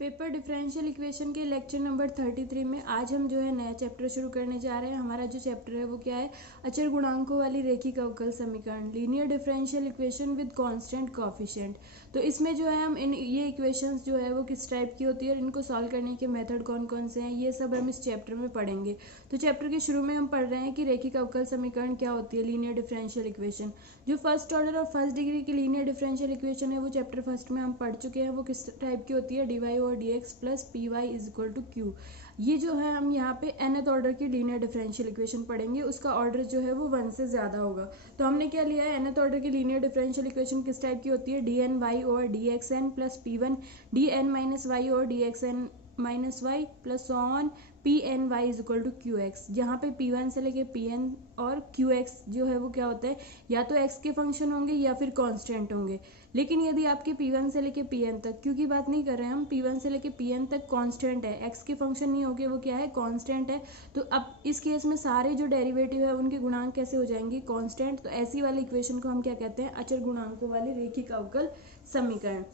Paper differential equation के lecture number 33 में आज हम जो है नया चैप्टर शुरू करने जा रहे हैं। हमारा जो चैप्टर है वो क्या है, अचर गुणांकों वाली रेखिक अवकल समीकरण, linear differential equation with constant coefficient. तो इसमें जो है हम ये इक्वेशंस जो है वो किस टाइप की होती है और इनको सॉल्व करने के मेथड कौन कौन से हैं, ये सब हम इस चैप्टर में पढ़ेंगे। तो चैप्टर के शुरू में हम पढ़ रहे हैं कि रेखिक अवकल समीकरण क्या होती है, लीनियर डिफरेंशियल इक्वेशन। जो फर्स्ट ऑर्डर और फर्स्ट डिग्री की लीनियर डिफरेंशियल इक्वेशन है वो चैप्टर फर्स्ट में हम पढ़ चुके हैं। वो किस टाइप की होती है, डी वाई और D X plus P Y is equal to Q. ये जो है हम यहाँ पे nth ऑर्डर की लीनियर डिफरेंशियल इक्वेशन पढ़ेंगे, उसका ऑर्डर जो है वो 1 से ज़्यादा होगा। तो हमने क्या लिया है, nth ऑर्डर की लीनियर डिफरेंशियल इक्वेशन किस टाइप की होती है, डी एन वाई और D X N plus P one D N minus Y और D X N minus Y plus on P N Y is equal to Q X. जहाँ पे P one से लेके P N और Q X जो है वो क्या होता है, या तो एक्स के फंक्शन होंगे या फिर कांस्टेंट होंगे। लेकिन यदि आपके P1 से लेके Pn तक, क्योंकि बात नहीं कर रहे हैं हम, P1 से लेके Pn तक कांस्टेंट है, x के फंक्शन नहीं होंगे, वो क्या है, कांस्टेंट है। तो अब इस केस में सारे जो डेरिवेटिव है उनके गुणांक कैसे हो जाएंगे, कांस्टेंट। तो ऐसी वाली इक्वेशन को हम क्या कहते हैं, अचर गुणांकों वाली रेखिक अवकल समीकरण।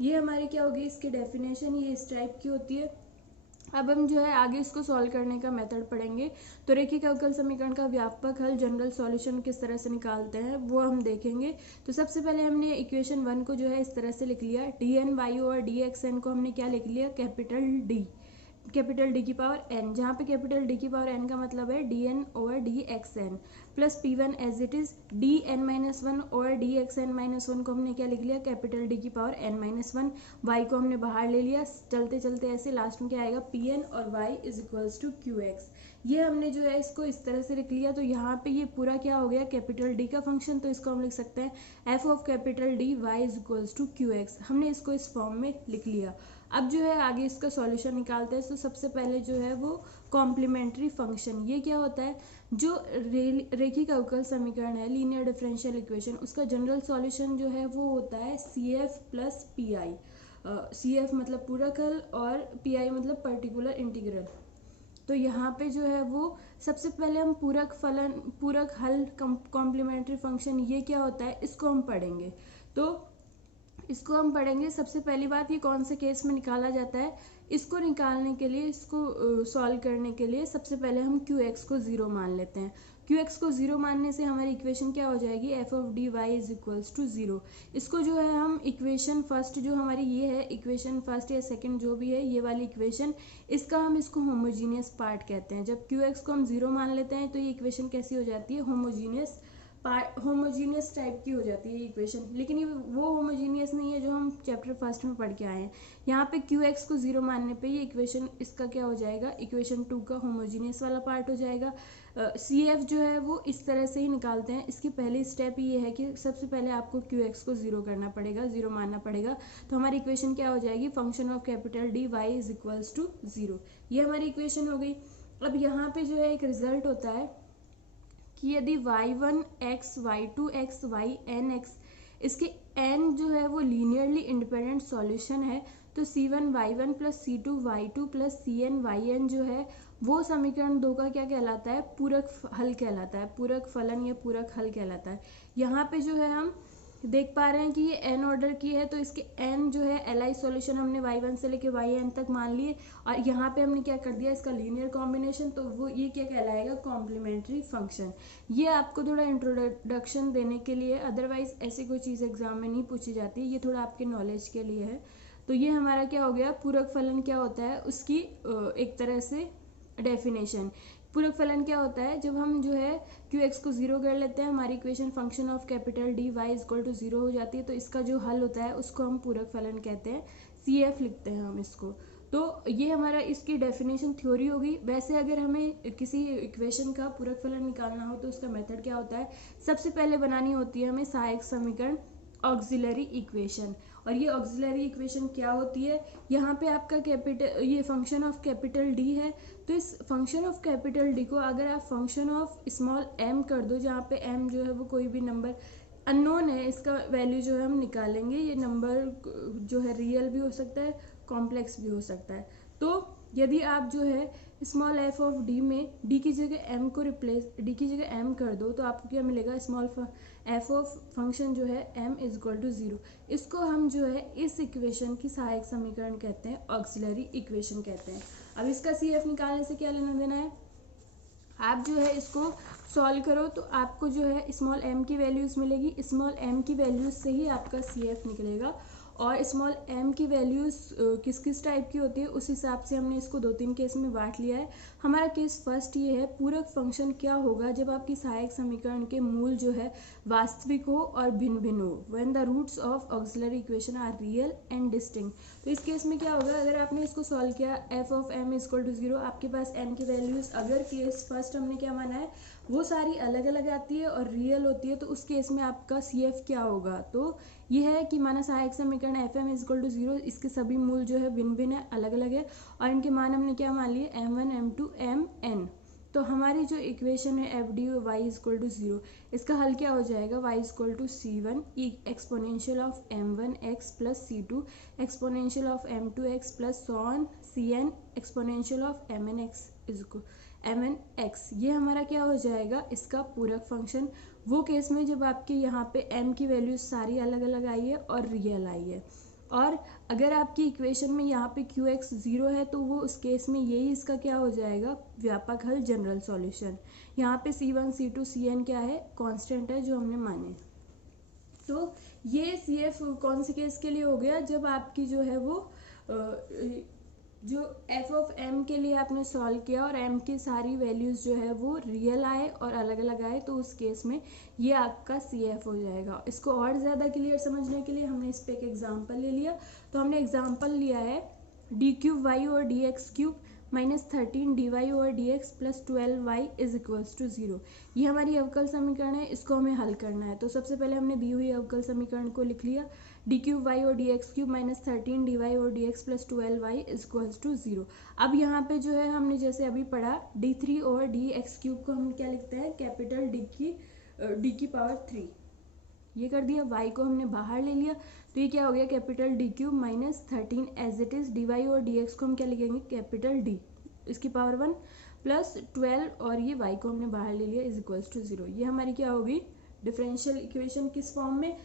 ये हमारी क्या होगी, इसकी डेफिनेशन ये इस टाइप की होती है। अब हम जो है आगे इसको सॉल्व करने का मेथड पढ़ेंगे। तो रेखिक अवकल समीकरण का व्यापक हल, जनरल सॉल्यूशन किस तरह से निकालते हैं वो हम देखेंगे। तो सबसे पहले हमने इक्वेशन 1 को जो है इस तरह से लिख लिया, डी एन वाई और डी एक्स एन को हमने क्या लिख लिया, कैपिटल डी की पावर एन, जहाँ पे कैपिटल डी की पावर एन का मतलब है D N over D X N plus P one as it is D N minus one और D X N minus one को हमने क्या लिख लिया, कैपिटल डी की power N minus one. Y को हमने बाहर ले लिया, चलते चलते ऐसे लास्ट में क्या आएगा, पी एन और Y is equals to Q X. ये हमने जो है इसको इस तरह से लिख लिया। तो यहाँ पे ये पूरा क्या हो गया, कैपिटल डी का फंक्शन। तो इसको हम लिख सकते हैं F of capital D Y is equals to Q X. हमने इसको इस फॉर्म में लिख लिया। अब जो है आगे इसका सॉल्यूशन निकालते हैं। तो सबसे पहले जो है वो कॉम्प्लीमेंट्री फंक्शन, ये क्या होता है, जो रेखिक अवकल समीकरण है, लीनियर डिफरेंशियल इक्वेशन, उसका जनरल सॉल्यूशन जो है वो होता है C F plus P I. C F मतलब पूरक हल और पी आई मतलब पर्टिकुलर इंटीग्रल। तो यहाँ पे जो है वो सबसे पहले हम पूरक हल कॉम्प्लीमेंट्री फंक्शन, ये क्या होता है, इसको हम पढ़ेंगे। तो इसको हम पढ़ेंगे। सबसे पहली बात, ये कौन से केस में निकाला जाता है, इसको निकालने के लिए, इसको सॉल्व करने के लिए सबसे पहले हम क्यू एक्स को 0 मान लेते हैं। क्यू एक्स को 0 मानने से हमारी इक्वेशन क्या हो जाएगी, F of D Y is equals to 0। इसको जो है हम इक्वेशन फर्स्ट, जो हमारी ये है इक्वेशन फर्स्ट या सेकंड जो भी है ये वाली इक्वेशन, इसको होमोजीनियस पार्ट कहते हैं। जब क्यू एक्स को हम 0 मान लेते हैं तो ये इक्वेशन कैसी हो जाती है, होमोजीनियस टाइप की हो जाती है इक्वेशन। लेकिन ये वो होमोजीनियस नहीं है जो हम चैप्टर फर्स्ट में पढ़ के आए हैं। यहाँ पे क्यू एक्स को 0 मानने पे ये इक्वेशन, इसका क्या हो जाएगा, इक्वेशन 2 का होमोजीनियस वाला पार्ट हो जाएगा। सी एफ जो है वो इस तरह से ही निकालते हैं। इसकी पहली स्टेप ये है कि सबसे पहले आपको क्यू एक्स को 0 करना पड़ेगा, 0 मानना पड़ेगा। तो हमारी इक्वेशन क्या हो जाएगी, function of capital D Y is equals to 0। ये हमारी इक्वेशन हो गई। अब यहाँ पे जो है एक रिजल्ट होता है कि यदि y1 x, y2 x, yn x, इसके n जो है वो लीनियरली इंडिपेंडेंट सॉल्यूशन है, तो c1 y1 plus c2 y2 plus cn yn जो है वो समीकरण 2 का क्या कहलाता है, पूरक हल कहलाता है, पूरक फलन या पूरक हल कहलाता है। यहाँ पे जो है हम देख पा रहे हैं कि ये n ऑर्डर की है, तो इसके n जो है एल सॉल्यूशन हमने y1 से लेके yn तक मान लिए, और यहाँ पे हमने क्या कर दिया, इसका लीनियर कॉम्बिनेशन। तो वो ये क्या कहलाएगा, कॉम्प्लीमेंट्री फंक्शन। ये आपको थोड़ा इंट्रोडक्शन देने के लिए, अदरवाइज ऐसी कोई चीज़ एग्जाम में नहीं पूछी जाती, ये थोड़ा आपके नॉलेज के लिए है। तो ये हमारा क्या हो गया, पूरक फलन क्या होता है उसकी एक तरह से डेफिनेशन। पूरक फलन क्या होता है, जब हम जो है क्यू एक्स को 0 कर लेते हैं, हमारी equation function of capital D Y is equal to 0 हो जाती है। तो इसका जो हल होता है उसको हम पूरक फलन कहते हैं, सी एफ लिखते हैं हम इसको। तो ये हमारा इसकी डेफिनेशन थ्योरी होगी। वैसे अगर हमें किसी इक्वेशन का पूरक फलन निकालना हो तो उसका मेथड क्या होता है, सबसे पहले बनानी होती है हमें सहायक समीकरण, ऑक्सिलरी इक्वेशन। और ये ऑक्सिलरी इक्वेशन क्या होती है, यहाँ पे आपका ये फंक्शन ऑफ कैपिटल डी है। तो इस फंक्शन ऑफ कैपिटल डी को अगर आप फंक्शन ऑफ स्मॉल एम कर दो, जहाँ पे एम जो है वो कोई भी नंबर अननोन है, इसका वैल्यू जो है हम निकालेंगे। ये नंबर जो है रियल भी हो सकता है, कॉम्प्लेक्स भी हो सकता है। तो यदि आप जो है स्मॉल एफ ऑफ डी में डी की जगह एम को रिप्लेस डी की जगह एम कर दो तो आपको क्या मिलेगा, स्मॉल एफ ऑफ फंक्शन जो है एम इज इक्वल टू 0। इसको हम जो है इस इक्वेशन की सहायक समीकरण कहते हैं, ऑक्सिलरी इक्वेशन कहते हैं। अब इसका सी एफ निकालने से क्या लेना देना है, आप जो है इसको सॉल्व करो तो आपको जो है स्मॉल एम की वैल्यूज़ मिलेगी, स्मॉल एम की वैल्यूज़ से ही आपका सी एफ निकलेगा। और स्मॉल एम की वैल्यूज़ किस किस टाइप की होती है उस हिसाब से हमने इसको 2-3 केस में बांट लिया है। हमारा केस फर्स्ट ये है, पूरक फंक्शन क्या होगा जब आपकी सहायक समीकरण के मूल जो है वास्तविक हो और भिन्न भिन्न हो, when the roots of auxiliary equation are real and distinct. तो इस केस में क्या होगा, अगर आपने इसको सॉल्व किया F of M is equal to 0, आपके पास एम की वैल्यूज़ अगर केस फर्स्ट हमने क्या माना है वो सारी अलग अलग आती है और रियल होती है, तो उस केस में आपका सी एफ क्या होगा, तो ये है कि माना सहायक समीकरण F M is equal to 0, इसके सभी मूल जो है भिन्न भिन्न है, अलग अलग है, और इनके मान हमने क्या मान लिए m1 m2 mn। तो हमारी जो इक्वेशन है F D Y is equal to 0, इसका हल क्या हो जाएगा, y is equal to c1 exponential of m1x plus c2 exponential of m2x plus सॉन cn exponential of mnx is equal mnx। ये हमारा क्या हो जाएगा, इसका पूरक फंक्शन। वो केस में जब आपके यहाँ पे m की वैल्यूज सारी अलग अलग आई है और रियल आई है, और अगर आपकी इक्वेशन में यहाँ पे qx 0 है तो वो उस केस में यही इसका क्या हो जाएगा, व्यापक हल, जनरल सॉल्यूशन। यहाँ पे c1 c2 cn क्या है, कांस्टेंट है जो हमने माने। तो ये CF कौन से केस के लिए हो गया, जब आपकी जो है वो जो f ऑफ m के लिए आपने सॉल्व किया और m की सारी वैल्यूज़ जो है वो रियल आए और अलग अलग आए, तो उस केस में ये आपका CF हो जाएगा। इसको और ज़्यादा क्लियर समझने के लिए हमने इस पर एक एग्जांपल ले लिया। तो हमने एग्जांपल लिया है डी क्यूब वाई और D X cube minus 13 D Y और D X plus 12 Y is equals to 0। ये हमारी अवकल समीकरण है, इसको हमें हल करना है। तो सबसे पहले हमने दी हुई अवकल समीकरण को लिख लिया, डी क्यूब वाई और D X cube minus 13 D Y और D X plus 12 Y is equals to 0। अब यहाँ पे जो है हमने जैसे अभी पढ़ा d3 और डी एक्स क्यूब को हम क्या लिखते हैं, कैपिटल डी की पावर 3, ये कर दिया। y को हमने बाहर ले लिया तो ये क्या हो गया, capital D cube minus 13 as it is D Y और डी एक्स को हम क्या लिखेंगे, कैपिटल डी इसकी पावर 1 प्लस 12, और ये y को हमने बाहर ले लिया इज इक्वल्स टू 0। ये हमारी क्या होगी, डिफरेंशियल इक्वेशन किस फॉर्म में,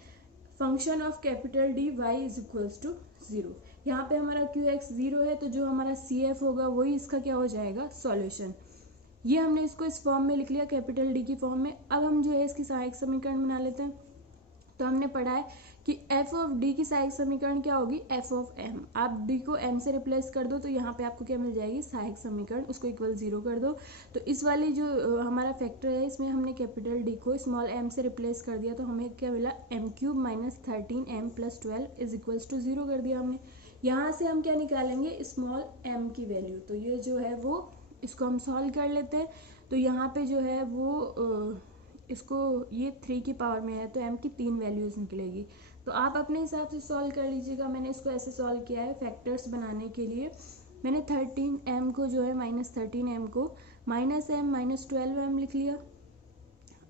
function of capital D Y is equals to 0। यहाँ पे हमारा qx 0 है तो जो हमारा CF होगा वही इसका क्या हो जाएगा, सॉल्यूशन। ये हमने इसको इस फॉर्म में लिख लिया, कैपिटल डी की फॉर्म में। अब हम जो है इसकी सहायक समीकरण बना लेते हैं। तो हमने पढ़ा है कि f ऑफ d की सहायक समीकरण क्या होगी, f ऑफ m। आप d को m से रिप्लेस कर दो तो यहाँ पे आपको क्या मिल जाएगी, सहायक समीकरण, उसको इक्वल 0 कर दो। तो इस वाली जो हमारा फैक्टर है इसमें हमने कैपिटल d को स्मॉल m से रिप्लेस कर दिया, तो हमें क्या मिला, m cube minus 13m plus 12 is equals to 0 कर दिया हमने। यहाँ से हम क्या निकालेंगे, स्मॉल m की वैल्यू। तो ये जो है वो इसको हम सॉल्व कर लेते हैं। तो यहाँ पे जो है वो इसको ये 3 की पावर में है तो m की 3 वैल्यूज़ निकलेगी। तो आप अपने हिसाब से सॉल्व कर लीजिएगा। मैंने इसको ऐसे सॉल्व किया है फैक्टर्स बनाने के लिए। मैंने 13m को जो है माइनस 13m को माइनस m माइनस 12m लिख लिया,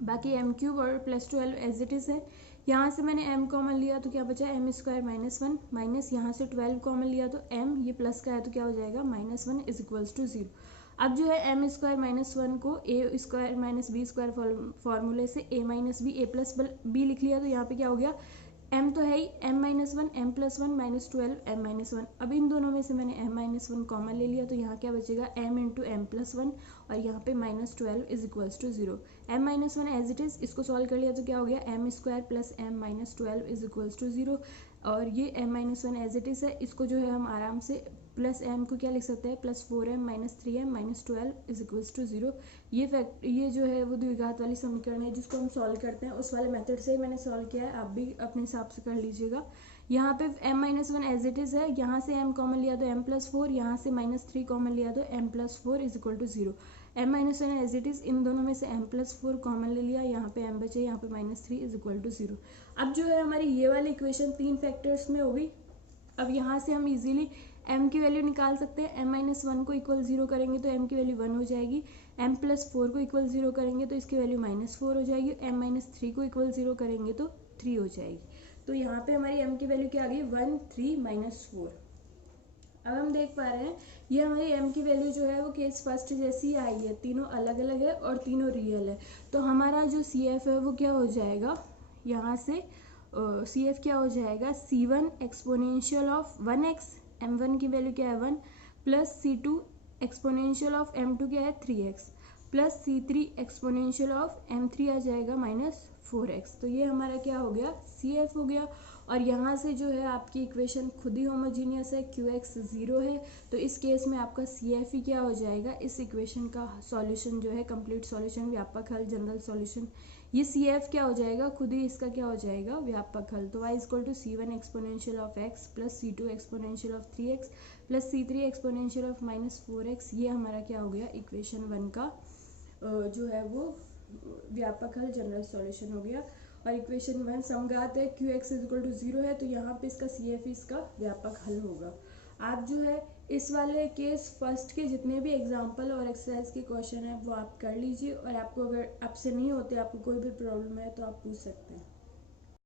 बाकी m क्यूब और प्लस 12 एज इट इज़ है। यहाँ से मैंने m कॉमन लिया तो क्या बचा, m स्क्वायर माइनस 1 माइनस यहाँ से 12 कॉमन लिया तो m ये प्लस का है तो क्या हो जाएगा, माइनस 1 इज इक्वल्स टू 0। अब जो है m स्क्वायर माइनस 1 को a square minus B square फॉर्मूले से a minus B a plus B लिख लिया। तो यहाँ पे क्या हो गया, m तो है ही m minus 1 m plus 1 minus 12 m minus 1। अब इन दोनों में से मैंने m माइनस 1 कॉमन ले लिया तो यहाँ क्या बचेगा, m इंटू एम प्लस 1 और यहाँ पे minus 12 is equals to 0। m minus 1 as it is, इसको सॉल्व कर लिया तो क्या हो गया, m square plus m minus 12 is equals to 0। और ये m minus 1 as it is है, इसको जो है हम आराम से प्लस m को क्या लिख सकते हैं, plus 4m minus 3m minus 12 is equals to 0। ये जो है वो द्विघात वाली समीकरण है जिसको हम सॉल्व करते हैं उस वाले मेथड से ही मैंने सॉल्व किया है, आप भी अपने हिसाब से कर लीजिएगा। यहाँ पे m minus 1 as it is है, यहाँ से m कॉमन लिया तो m प्लस 4, यहाँ से माइनस 3 कॉमन लिया तो m plus 4 is equal to 0। m minus 1 as it is, इन दोनों में से m प्लस 4 कॉमन ले लिया, यहाँ पे m बचे, यहाँ पे माइनस 3 इज इक्वल टू 0। अब जो है हमारी ये वाली इक्वेशन 3 फैक्टर्स में होगी। अब यहाँ से हम इजीली m की वैल्यू निकाल सकते हैं। m माइनस 1 को इक्वल 0 करेंगे तो m की वैल्यू 1 हो जाएगी, m प्लस 4 को इक्वल 0 करेंगे तो इसकी वैल्यू माइनस 4 हो जाएगी, m माइनस 3 को इक्वल 0 करेंगे तो 3 हो जाएगी। तो यहाँ पे हमारी m की वैल्यू क्या आ गई, 1 3 माइनस 4। अब हम देख पा रहे हैं ये हमारी m की वैल्यू जो है वो केस फर्स्ट जैसी आई है, तीनों अलग अलग है और तीनों रियल है। तो हमारा जो CF है वो क्या हो जाएगा, यहाँ से CF क्या हो जाएगा, C1 exponential of 1x, m1 की वैल्यू क्या है 1, plus C2 exponential of m2 क्या है 3x, plus C3 exponential of m3 आ जाएगा -4x। तो ये हमारा क्या हो गया, CF हो गया। और यहाँ से जो है आपकी इक्वेशन खुद ही होमोजीनियस है, QX 0 है, तो इस केस में आपका CF ही क्या हो जाएगा, इस इक्वेशन का सॉल्यूशन जो है कंप्लीट सॉल्यूशन, व्यापक हल, जनरल सॉल्यूशन, ये CF क्या हो जाएगा, खुद ही इसका क्या हो जाएगा, व्यापक हल। तो y = C1 exponential of x plus C2 exponential of 3x plus C3 exponential of -4x, ये हमारा क्या हो गया, इक्वेशन 1 का जो है वो व्यापक हल, जनरल सॉल्यूशन हो गया। और इक्वेशन 1 समघात है, QX = 0 है, तो यहाँ पे इसका CF इसका व्यापक हल होगा। आप जो है इस वाले केस फर्स्ट के जितने भी एग्जाम्पल और एक्सरसाइज के क्वेश्चन हैं वो आप कर लीजिए, और आपको अगर आपसे नहीं होते, आपको कोई भी प्रॉब्लम है तो आप पूछ सकते हैं।